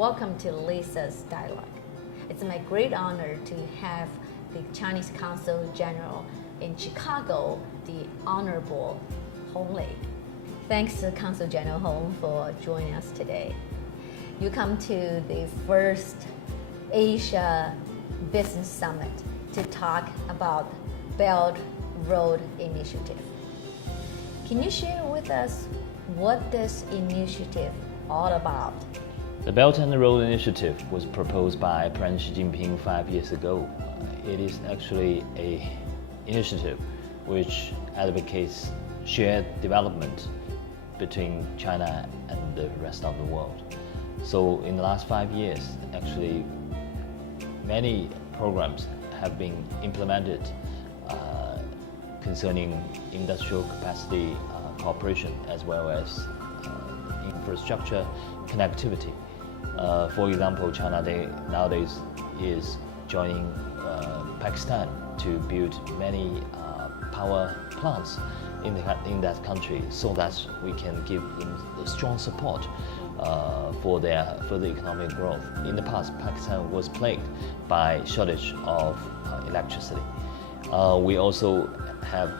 Welcome to Lisa's Dialogue. It's my great honor to have the Chinese Consul General in Chicago, the Honorable Hong Lei. Thanks to Consul General Hong for joining us today. You come to the first Asia Business Summit to talk about Belt Road Initiative. Can you share with us what this initiative all about? The Belt and Road Initiative was proposed by President Xi Jinping 5 years ago. It is actually an initiative which advocates shared development between China and the rest of the world. So in the last 5 years, actually, many programs have been implemented concerning industrial capacity cooperation as well as infrastructure connectivity. For example, China nowadays is joining Pakistan to build many power plants in that country so that we can give them strong support for their further economic growth. In the past, Pakistan was plagued by shortage of electricity. We also have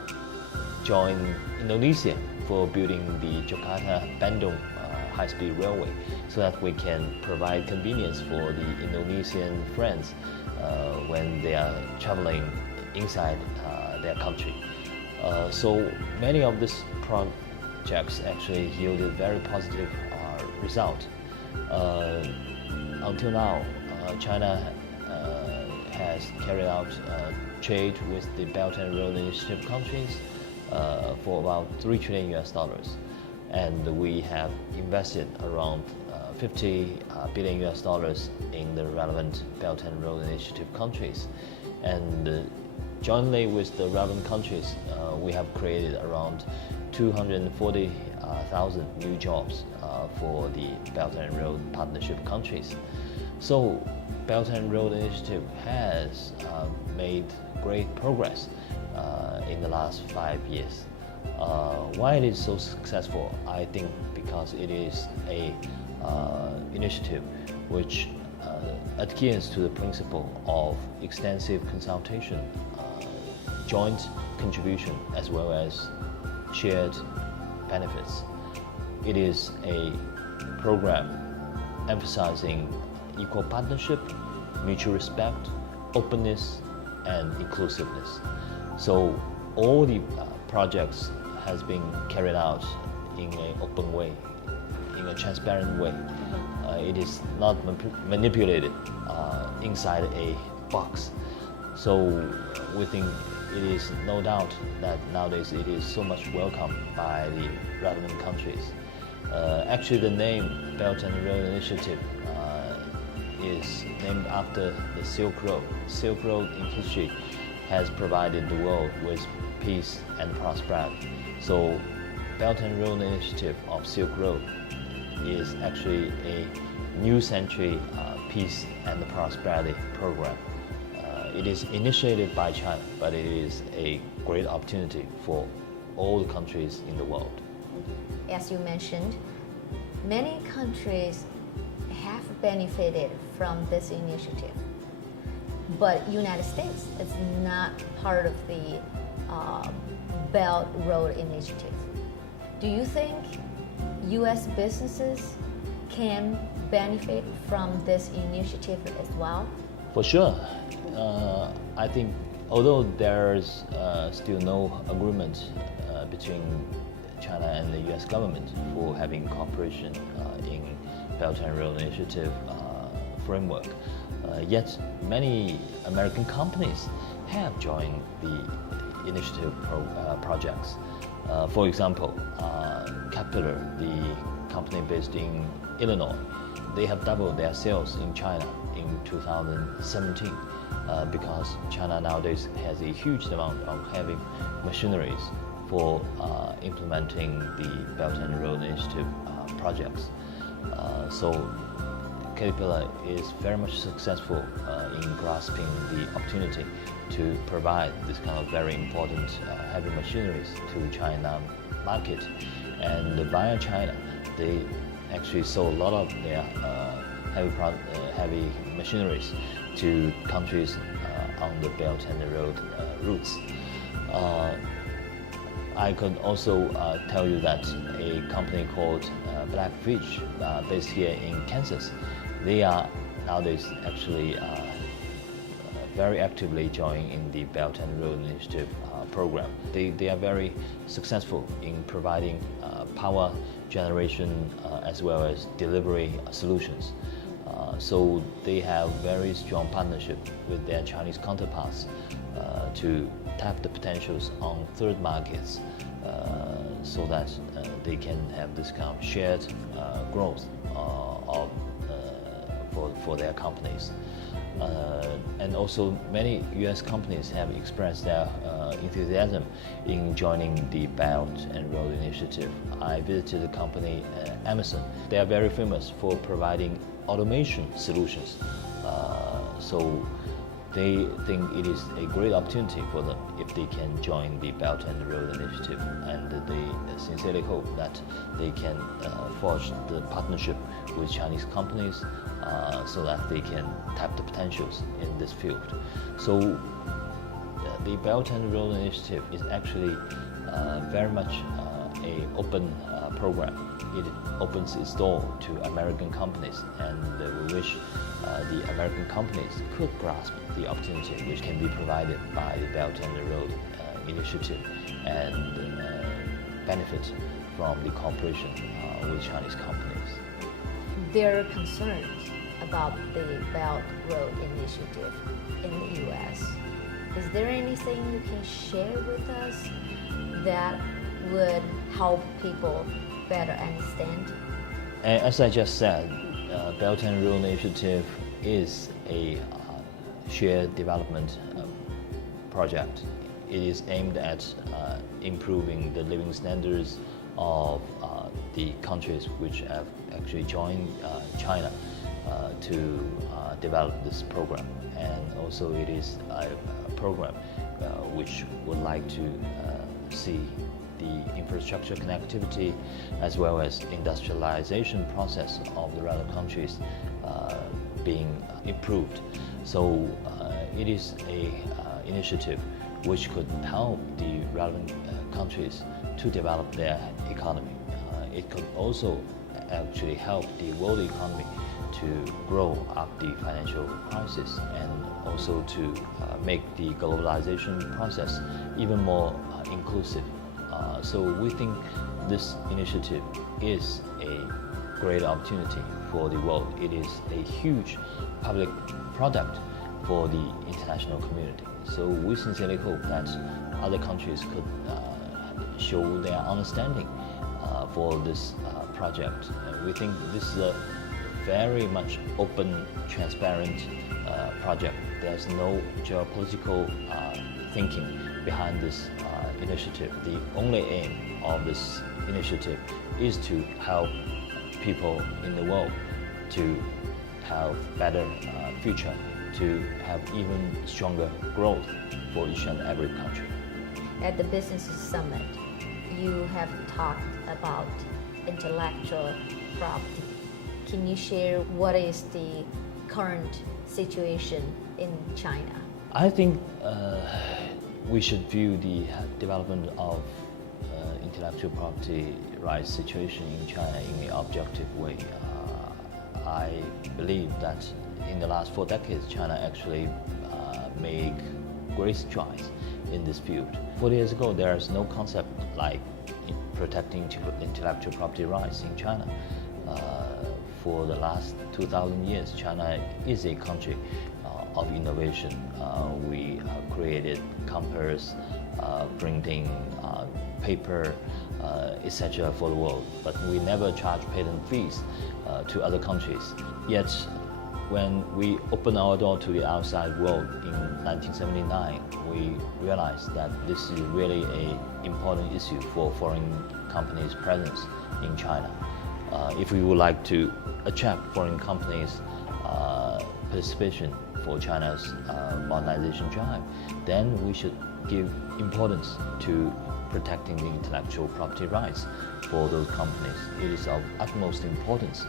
joined Indonesia for building the Jakarta-Bandung high-speed railway so that we can provide convenience for the Indonesian friends when they are traveling inside their country. So many of these projects actually yielded very positive result. Until now, China has carried out trade with the Belt and Road Initiative countries for about $3 trillion, and we have invested around $50 billion in the relevant Belt and Road Initiative countries. And jointly with the relevant countries, we have created around 240,000 new jobs for the Belt and Road Partnership countries. So Belt and Road Initiative has made great progress in the last 5 years. Why it is so successful? I think because it is a initiative which adheres to the principle of extensive consultation, joint contribution, as well as shared benefits. It is a program emphasizing equal partnership, mutual respect, openness, and inclusiveness. So all the projects has been carried out in an open way, in a transparent way. It is not manipulated inside a box. So we think it is no doubt that nowadays it is so much welcomed by the relevant countries. Actually, the name Belt and Road Initiative is named after the Silk Road. Silk Road in history has provided the world with peace and prosperity. So Belt and Road Initiative of Silk Road is actually a new century peace and prosperity program. It is initiated by China, but it is a great opportunity for all the countries in the world. As you mentioned, many countries have benefited from this initiative, but United States is not part of the Belt Road Initiative. Do you think U.S. businesses can benefit from this initiative as well? For sure. I think although there's still no agreement between China and the U.S. government for having cooperation in Belt and Road Initiative framework, yet many American companies have joined the initiative projects. For example, Caterpillar, the company based in Illinois, they have doubled their sales in China in 2017 because China nowadays has a huge amount of heavy machineries for implementing the Belt and Road Initiative projects. So Caterpillar is very much successful in grasping the opportunity to provide this kind of very important heavy machineries to China market. And via China, they actually sold a lot of their heavy machineries to countries on the Belt and Road routes. I could also tell you that a company called Blackfish, based here in Kansas, they are nowadays actually very actively joining in the Belt and Road Initiative program. They are very successful in providing power generation as well as delivery solutions. So they have very strong partnership with their Chinese counterparts to tap the potentials on third markets so that they can have this kind of shared growth for their companies. And also many US companies have expressed their enthusiasm in joining the Belt and Road Initiative. I visited the company Amazon. They are very famous for providing automation solutions. So they think it is a great opportunity for them if they can join the Belt and Road Initiative, and they sincerely hope that they can forge the partnership with Chinese companies so that they can tap the potentials in this field. So the Belt and Road Initiative is actually very much an open program. It opens its door to American companies, and we wish the American companies could grasp the opportunity which can be provided by the Belt and Road Initiative and benefit from the cooperation with Chinese companies. There are concerns about the Belt Road Initiative in the US. Is there anything you can share with us that would help people better understand? As I just said, Belt and Road Initiative is a shared development project. It is aimed at improving the living standards of the countries which have actually joined China to develop this program. And also it is a program which would like to see the infrastructure connectivity as well as industrialization process of the relevant countries being improved. So it is a initiative which could help the relevant countries to develop their economy. It could also actually help the world economy to grow after the financial crisis, and also to make the globalization process even more inclusive. So we think this initiative is a great opportunity for the world. It is a huge public product for the international community. So we sincerely hope that other countries could show their understanding for this project. We think this is a very much open, transparent project. There's no geopolitical thinking behind this initiative. The only aim of this initiative is to help people in the world to have better future, to have even stronger growth for each and every country. At the Business Summit, you have talked about intellectual property. Can you share what is the current situation in China? I think we should view the development of intellectual property rights situation in China in an objective way. I believe that in the last 4 decades, China actually made great strides in this field. 40 years ago, there is no concept like protecting intellectual property rights in China. For the last 2,000 years, China is a country of innovation. We created compass, printing, paper, etc. for the world, but we never charge patent fees to other countries. Yet, when we opened our door to the outside world in 1979, we realized that this is really an important issue for foreign companies' presence in China. If we would like to attract foreign companies' participation for China's modernization drive, then we should give importance to protecting the intellectual property rights for those companies. It is of utmost importance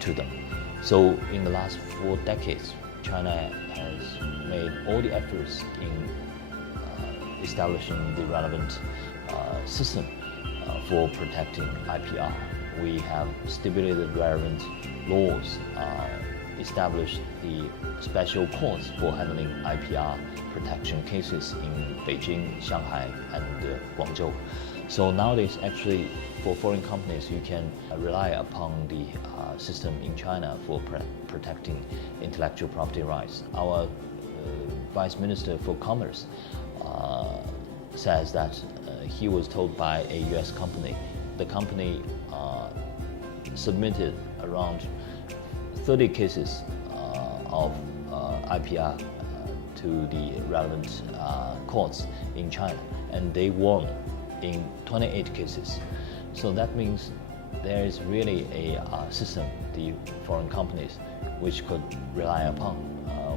to them. So in the last 4 decades, China has made all the efforts in establishing the relevant system for protecting IPR. We have stipulated relevant laws, established the special courts for handling IPR protection cases in Beijing, Shanghai, and Guangzhou. So nowadays, actually, for foreign companies, you can rely upon the system in China for protecting intellectual property rights. Our Vice Minister for Commerce says that he was told by a US company. The company submitted around 30 cases of IPR to the relevant courts in China, and they won in 28 cases. So that means there is really a system, the foreign companies, which could rely upon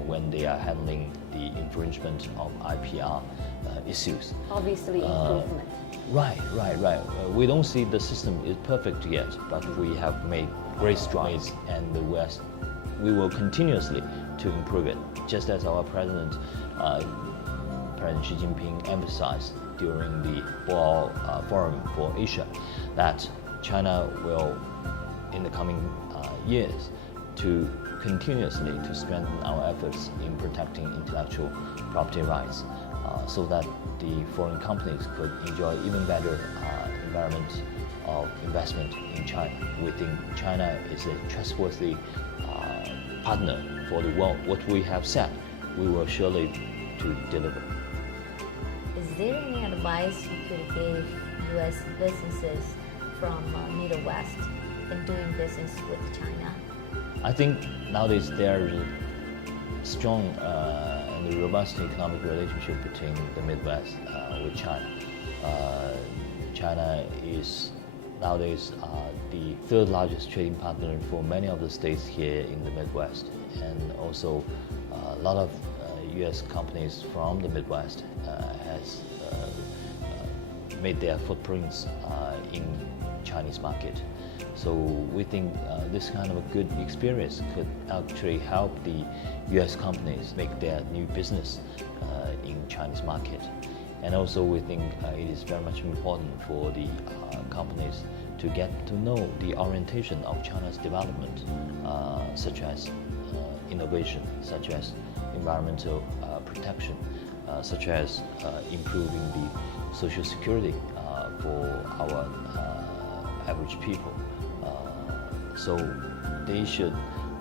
when they are handling the infringement of IPR issues. Obviously, improvement. Right. We don't see the system is perfect yet, but we have made great strides, and we will continuously to improve it. Just as our President Xi Jinping emphasized during the Boao Forum for Asia, that China will, in the coming years, to continuously to strengthen our efforts in protecting intellectual property rights, so that the foreign companies could enjoy even better environment of investment in China. We think China is a trustworthy partner for the world. What we have said, we will surely to deliver. Is there any advice you could give U.S. businesses from Middle West in doing business with China? I think nowadays there is a strong and robust economic relationship between the Midwest with China. China is nowadays the third largest trading partner for many of the states here in the Midwest, and also a lot of U.S. companies from the Midwest has made their footprints in Chinese market. So we think this kind of a good experience could actually help the U.S. companies make their new business in Chinese market. And also we think it is very much important for the companies to get to know the orientation of China's development, such as innovation, such as environmental protection, such as improving the social security for our average people. So they should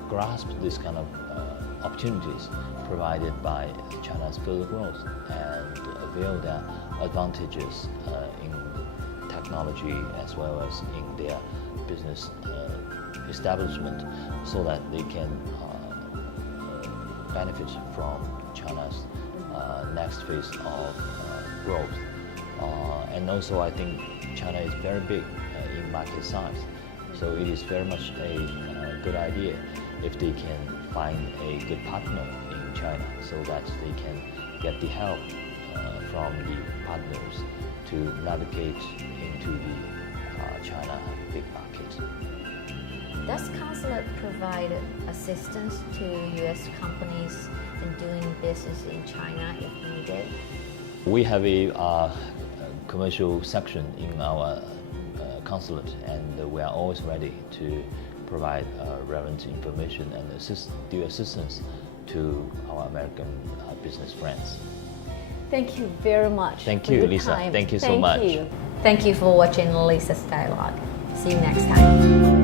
grasp this kind of opportunities provided by China's further growth and avail their advantages in technology as well as in their business establishment, so that they can benefit from China's next phase of growth. And also I think China is very big in market size, so it is very much a good idea if they can find a good partner in China, so that they can get the help from the partners to navigate into the China big market. Does Consulate provide assistance to U.S. companies in doing business in China if needed? We have a commercial section in our consulate, and we are always ready to provide relevant information and assistance to our American business friends. Thank you very much. Thank for you, your Lisa. time. Thank you so much. Thank you for watching Lisa's Dialogue. See you next time.